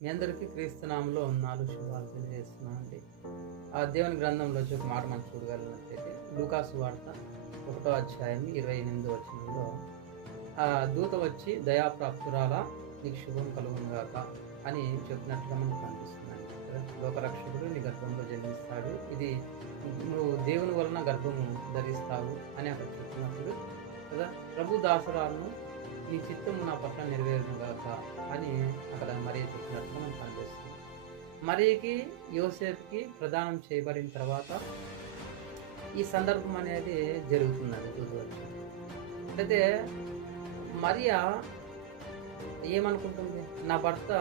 మీ అందరికీ క్రీస్తునామంలో ఉన్నాలు శుభాలు తెలియజేస్తున్నాను అండి. ఆ దేవుని గ్రంథంలో ఒక మాట మనం చూడగలిగినట్లయితే లూకాసు వార్త 1వ అధ్యాయం 28వ వచనంలో దూత వచ్చి దయాప్రాప్తురాల నీకు శుభం కలుగునుగాక అని చెప్పినట్లుగా మనకు కనిపిస్తున్నాయి కదా. లోకరక్షకుడు నీ గర్భంలో జన్మిస్తాడు, ఇది నువ్వు దేవుని వలన గర్భము ధరిస్తావు అని అక్కడ చెప్పినప్పుడు కదా, ప్రభు దాసురాలను నీ చిత్తము నా పట్ల నెరవేరునుగాక అని అక్కడ మరియ చెప్పినట్లుగా మనకు కనిపిస్తుంది. మరియకి యోసేపుకి ప్రదానం చేయబడిన తర్వాత ఈ సందర్భం అనేది జరుగుతుందండి చూడవచ్చు. అయితే మరియా ఏమనుకుంటుంది, నా భర్త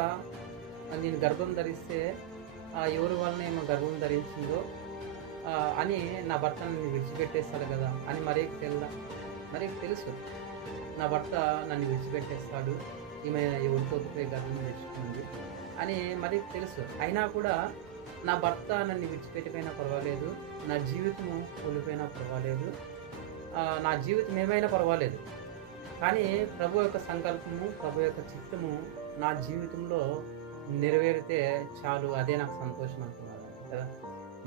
నేను గర్భం ధరిస్తే ఎవరి వలన ఏమో గర్భం ధరించిందో అని నా భర్త నన్ను విడిచిపెట్టేస్తాడు కదా అని మరియకి తెలుసు నా భర్త నన్ను విడిచిపెట్టేస్తాడు, ఈమె ఎవరితో పోయి గర్భం తెచ్చుకుంది అని మరియకి తెలుసు. అయినా కూడా నా భర్త నన్ను విడిచిపెట్టిపోయినా పర్వాలేదు, నా జీవితము కోల్పోయినా పర్వాలేదు, నా జీవితం ఏమైనా పర్వాలేదు, కానీ ప్రభు యొక్క సంకల్పము, ప్రభు యొక్క చిత్తము నా జీవితంలో నెరవేరితే చాలు, అదే నాకు సంతోషం అనుకున్నారు కదా.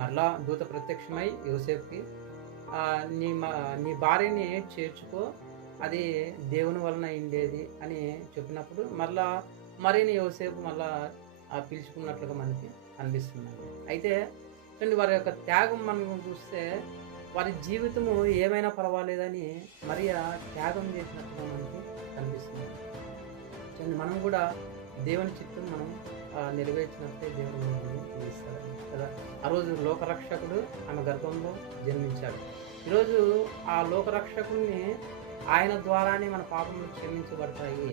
మరలా దూత ప్రత్యక్షమై యోసేపుకి నీ భార్యని చేర్చుకో, అది దేవుని వలన అయిండేది అని చెప్పినప్పుడు మరలా మరిని యోసేపు మళ్ళా పిలుచుకున్నట్లుగా మనకి కనిపిస్తుంది. అయితే చూడండి, వారి యొక్క త్యాగం మనం చూస్తే వారి జీవితము ఏమైనా పర్వాలేదని మరియా త్యాగం చేసినట్టుగా మనకి కనిపిస్తుంది. చూడండి, మనం కూడా దేవుని చిత్తం మనం నెరవేర్చినట్టే దేవుని జీవిస్తాడు కదా. ఆ రోజు లోకరక్షకుడు ఆమె గర్భంలో జన్మించాడు. ఈరోజు ఆ లోకరక్షకుడిని ఆయన ద్వారానే మన పాపములు క్షమించబడతాయి